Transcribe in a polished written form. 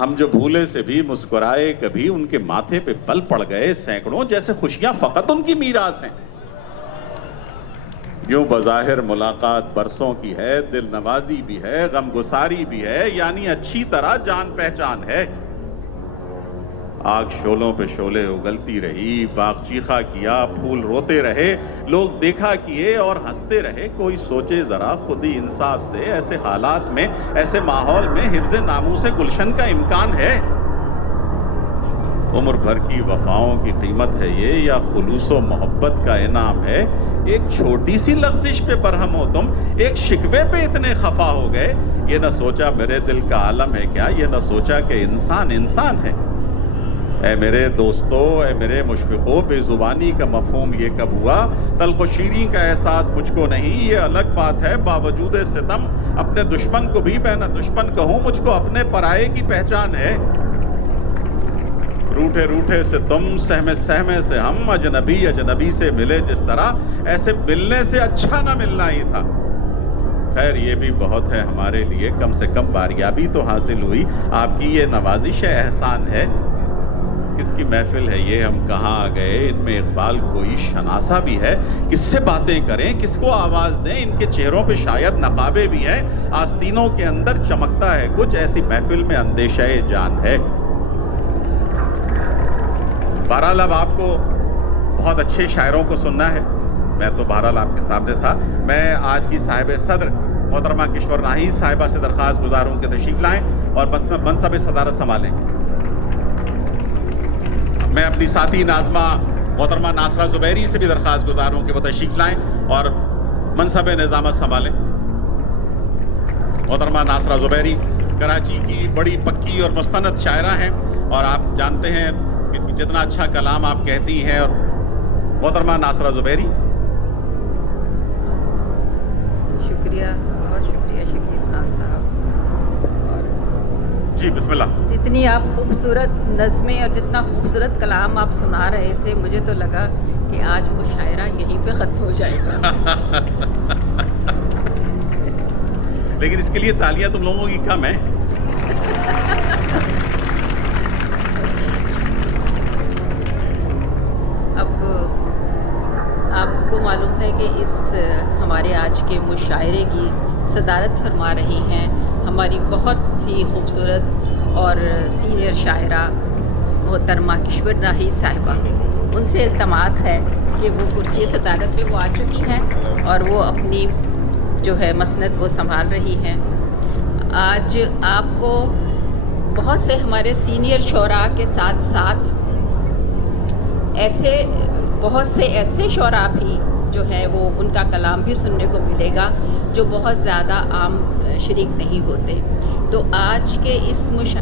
ہم جو بھولے سے بھی مسکرائے کبھی، ان کے ماتھے پہ بل پڑ گئے سینکڑوں، جیسے خوشیاں فقط ان کی میراث ہیں۔ یوں بظاہر ملاقات برسوں کی ہے، دل نوازی بھی ہے، غم گساری بھی ہے، یعنی اچھی طرح جان پہچان ہے۔ آگ شولوں پہ شولے اگلتی رہی، باغ چیخا کیا، پھول روتے رہے، لوگ دیکھا کیے اور ہنستے رہے۔ کوئی سوچے ذرا خود ہی انصاف سے، ایسے حالات میں، ایسے ماحول میں حفظ ناموس گلشن کا امکان ہے؟ عمر بھر کی وفاؤں کی قیمت ہے یہ، یا خلوص و محبت کا انعام ہے؟ ایک چھوٹی سی لغزش پہ برہم ہو تم، ایک شکوے پہ اتنے خفا ہو گئے۔ یہ نہ سوچا میرے دل کا عالم ہے کیا، یہ نہ سوچا کہ انسان انسان ہے۔ اے میرے دوستو، اے میرے مشفقو، بے زبانی کا مفہوم یہ کب ہوا؟ تلخ و شیریں کا احساس مجھ کو نہیں، یہ الگ بات ہے باوجود ستم اپنے دشمن کو بھی میں نہ دشمن کہوں، مجھ کو اپنے پرائے کی پہچان ہے۔ روٹھے روٹھے سے تم، سہمے سہمے سے ہم، اجنبی اجنبی سے ملے جس طرح، ایسے ملنے سے اچھا نہ ملنا ہی تھا۔ خیر یہ بھی بہت ہے ہمارے لیے، کم سے کم باریابی تو حاصل ہوئی، آپ کی یہ نوازش احسان ہے۔ کس کی محفل ہے یہ، ہم کہاں آ گئے؟ ان میں اقبال کوئی شناسا بھی ہے؟ کس سے باتیں کریں، کس کو آواز دیں؟ ان کے چہروں پہ شاید نقابیں بھی ہیں، آستینوں کے اندر چمکتا ہے کچھ، ایسی محفل میں اندیشہ جان ہے۔ بہرحال اب آپ کو بہت اچھے شاعروں کو سننا ہے، میں تو بہرحال آپ کے سامنے تھا۔ میں آج کی صاحب صدر محترمہ کشور ناہید صاحبہ سے درخواست گزار ہوں کہ تشریف لائیں اور منصب صدارت سنبھالیں۔ میں اپنی ساتھی ناظمہ محترمہ ناصرہ زبیری سے بھی درخواست گزار ہوں کہ وہ تشریف لائیں اور منصب نظامت سنبھالیں۔ محترمہ ناصرہ زبیری کراچی کی بڑی پکی اور مستند شاعرہ ہیں، اور آپ جانتے ہیں کہ جتنا اچھا کلام آپ کہتی ہیں۔ اور محترمہ ناصرہ زبیری۔ شکریہ، بہت شکریہ شکیل خان صاحب۔ جی بسم اللہ۔ جتنی آپ خوبصورت نظمیں اور جتنا خوبصورت کلام آپ سنا رہے تھے، مجھے تو لگا کہ آج وہ شاعرہ یہیں پہ ختم ہو جائے گا۔ لیکن اس کے لیے تالیاں تم لوگوں کی کم ہیں۔ اب آپ کو معلوم ہے کہ اس ہمارے آج کے مشاعرے کی صدارت فرما رہی ہیں ہماری بہت ہی خوبصورت اور سینئر شاعرہ محترمہ کشور ناہید صاحبہ۔ ان سے التماس ہے کہ وہ کرسی صدارت پہ وہ آ چکی ہیں اور وہ اپنی جو ہے مسند وہ سنبھال رہی ہیں۔ آج آپ کو بہت سے ہمارے سینئر شعراء کے ساتھ ساتھ بہت سے ایسے شعراء بھی جو ہیں وہ ان کا کلام بھی سننے کو ملے گا جو بہت زیادہ عام شریک نہیں ہوتے۔ تو آج کے اس